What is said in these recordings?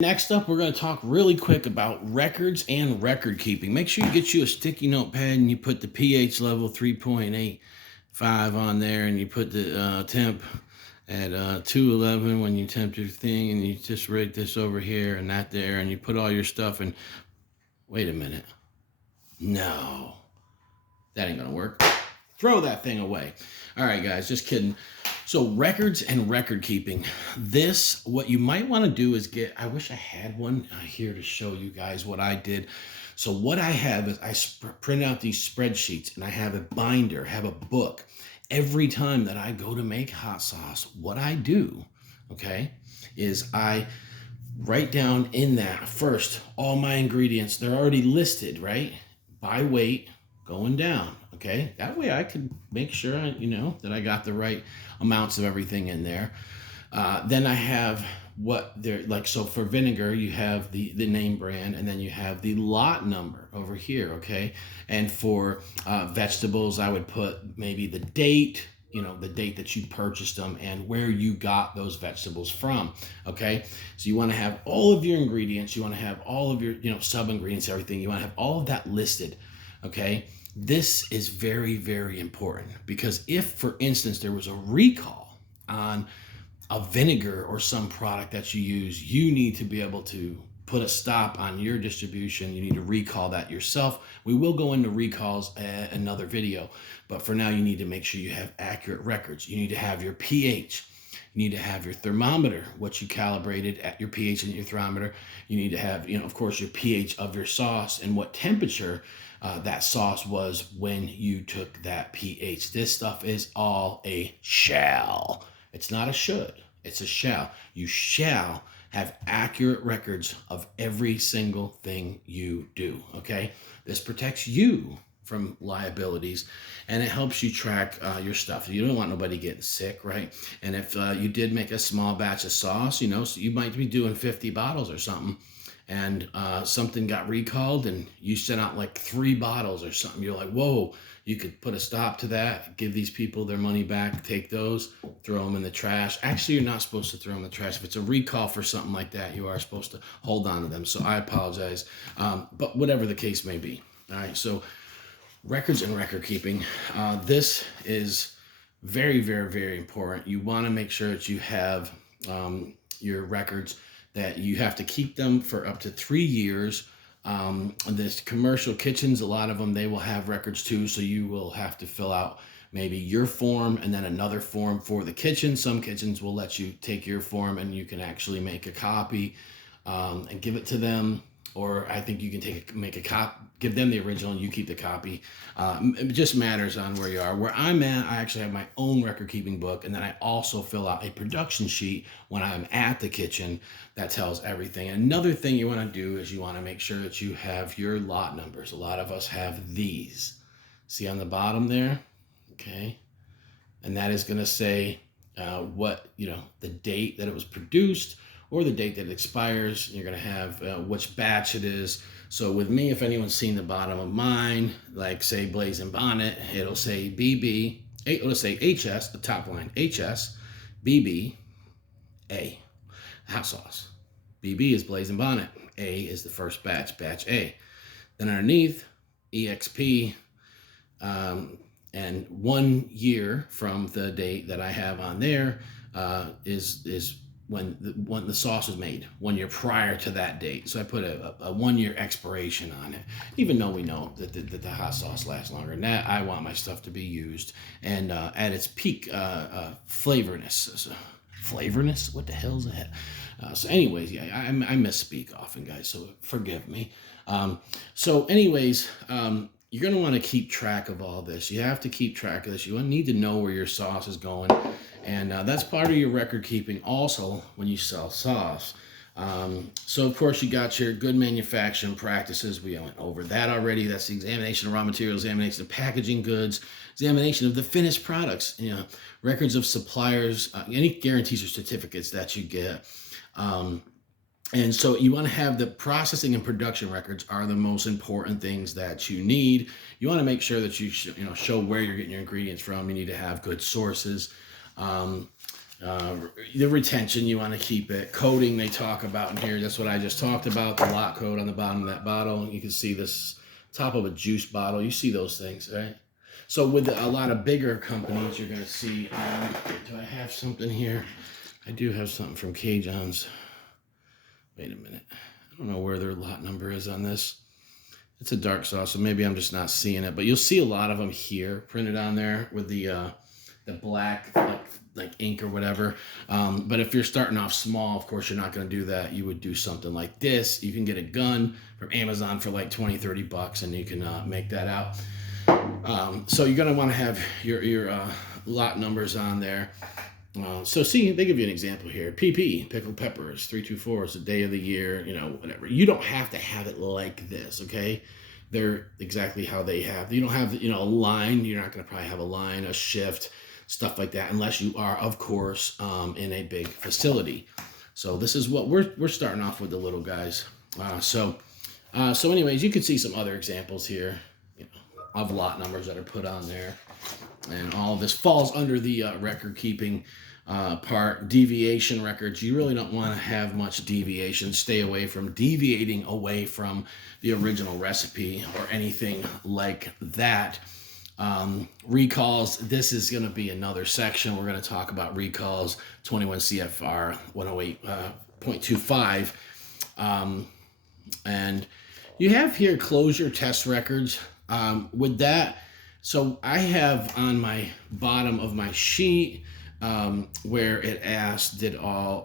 Next up, we're going to talk really quick about records and record keeping. Make sure you get you a sticky notepad and you put the pH level 3.85 on there, and you put the temp at 211 when you temp your thing, and you just rate this over here and that there, and you put all your stuff in. Wait a minute. No, that ain't going to work. Throw that thing away. All right, guys, just kidding. So records and record keeping. This, what you might want to do is I wish I had one here to show you guys what I did. So what I have is I print out these spreadsheets, and I have a binder, have a book. Every time that I go to make hot sauce, what I do, okay, is I write down in that first all my ingredients. They're already listed, right? By weight, going down. Okay, that way I can make sure that I got the right amounts of everything in there. Then I have what they're like. So for vinegar, you have the name brand, and then you have the lot number over here. Okay, and for vegetables, I would put maybe the date, the date that you purchased them and where you got those vegetables from. Okay, so you want to have all of your ingredients, you want to have all of your sub ingredients, everything, you want to have all of that listed. Okay, this is very, very important, because if, for instance, there was a recall on a vinegar or some product that you use, you need to be able to put a stop on your distribution. You need to recall that yourself. We will go into recalls another video, but for now you need to make sure you have accurate records. You need to have your pH. You need to have your thermometer, what you calibrated at your pH and your thermometer. You need to have, of course, your pH of your sauce and what temperature that sauce was when you took that pH. This stuff is all a shall. It's not a should. It's a shall. You shall have accurate records of every single thing you do. Okay? This protects you from liabilities, and it helps you track your stuff. You don't want nobody getting sick, right? And if you did make a small batch of sauce, so you might be doing 50 bottles or something, and something got recalled and you sent out like 3 bottles or something, you're like, whoa, you could put a stop to that, give these people their money back, take those, throw them in the trash. Actually, you're not supposed to throw them in the trash. If it's a recall for something like that, you are supposed to hold on to them. So I apologize, but whatever the case may be. All right, so records and record keeping. This is very, very, very important. You want to make sure that you have your records, that you have to keep them for up to 3 years. This commercial kitchens, a lot of them, they will have records too. So you will have to fill out maybe your form and then another form for the kitchen. Some kitchens will let you take your form and you can actually make a copy and give it to them. Or I think you can make a copy, give them the original, and you keep the copy. It just matters on where you are. Where I'm at, I actually have my own record keeping book, and then I also fill out a production sheet when I'm at the kitchen that tells everything. Another thing you want to do is you want to make sure that you have your lot numbers. A lot of us have these. See on the bottom there? Okay. And that is going to say the date that it was produced, or the date that it expires. You're going to have which batch it is. So with me, if anyone's seen the bottom of mine, like say Blazing Bonnet, it'll say BB, it'll say HS, the top line, HS, BB, A, hot sauce. BB is Blazing Bonnet. A is the first batch, batch A. Then underneath, EXP, and 1 year from the date that I have on there is when the sauce was made, 1 year prior to that date. So I put a 1 year expiration on it, even though we know that the hot sauce lasts longer. And that I want my stuff to be used and at its peak flavorness. So, flavorness? What the hell is that? So anyways, yeah, I misspeak often, guys, so forgive me. So anyways, you're going to want to keep track of all this. You have to keep track of this. You need to know where your sauce is going. And that's part of your record keeping also when you sell sauce. So, of course, you got your good manufacturing practices. We went over that already. That's the examination of raw materials, examination of packaging goods, examination of the finished products, records of suppliers, any guarantees or certificates that you get. And so you want to have the processing and production records are the most important things that you need. You want to make sure that you show where you're getting your ingredients from. You need to have good sources. Uh, the retention, you want to keep it. Coating, they talk about in here. That's what I just talked about. The lot code on the bottom of that bottle. You can see this top of a juice bottle. You see those things, right? So with a lot of bigger companies, you're going to see, do I have something here? I do have something from K-John's. Wait a minute. I don't know where their lot number is on this. It's a dark sauce, so maybe I'm just not seeing it. But you'll see a lot of them here printed on there with the black like ink or whatever. But if you're starting off small, of course, you're not going to do that. You would do something like this. You can get a gun from Amazon for like 20, 30 bucks, and you can make that out. So you're going to want to have your lot numbers on there. So see, they give you an example here. PP, pickled peppers, 324 is the day of the year, you know, whatever. You don't have to have it like this, okay? They're exactly how they have. You don't have, you know, a line. You're not going to probably have a line, a shift, stuff like that, unless you are, of course, in a big facility. So this is what we're starting off with, the little guys. So anyways, you can see some other examples here, you know, of lot numbers that are put on there. And all of this falls under the record keeping part. Deviation records, you really don't want to have much deviation. Stay away from deviating away from the original recipe or anything like that. Recalls, this is going to be another section. We're going to talk about recalls, 21 CFR 108.25. And you have here closure test records. With that, so I have on my bottom of my sheet where it asked, did all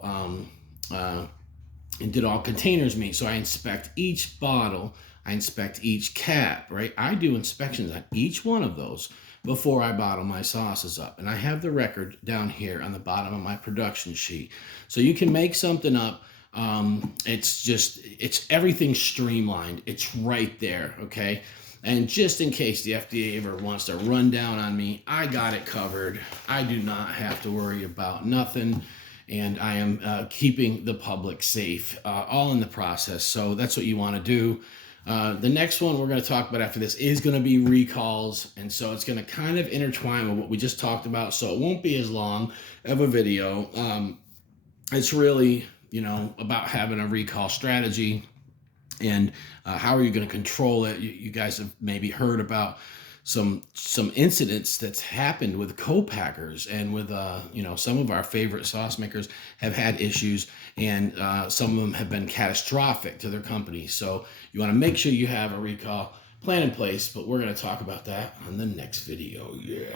containers meet? So I inspect each bottle, I inspect each cap, right? I do inspections on each one of those before I bottle my sauces up. And I have the record down here on the bottom of my production sheet. So you can make something up. It's everything streamlined. It's right there, okay? And just in case the FDA ever wants to run down on me, I got it covered. I do not have to worry about nothing. And I am keeping the public safe, all in the process. So that's what you want to do. The next one we're going to talk about after this is going to be recalls. And so it's going to kind of intertwine with what we just talked about. So it won't be as long of a video. It's really, you know, about having a recall strategy. And how are you going to control it? You guys have maybe heard about some incidents that's happened with co-packers and with you know, some of our favorite sauce makers have had issues, and some of them have been catastrophic to their company. So you want to make sure you have a recall plan in place, but we're going to talk about that on the next video. Yeah.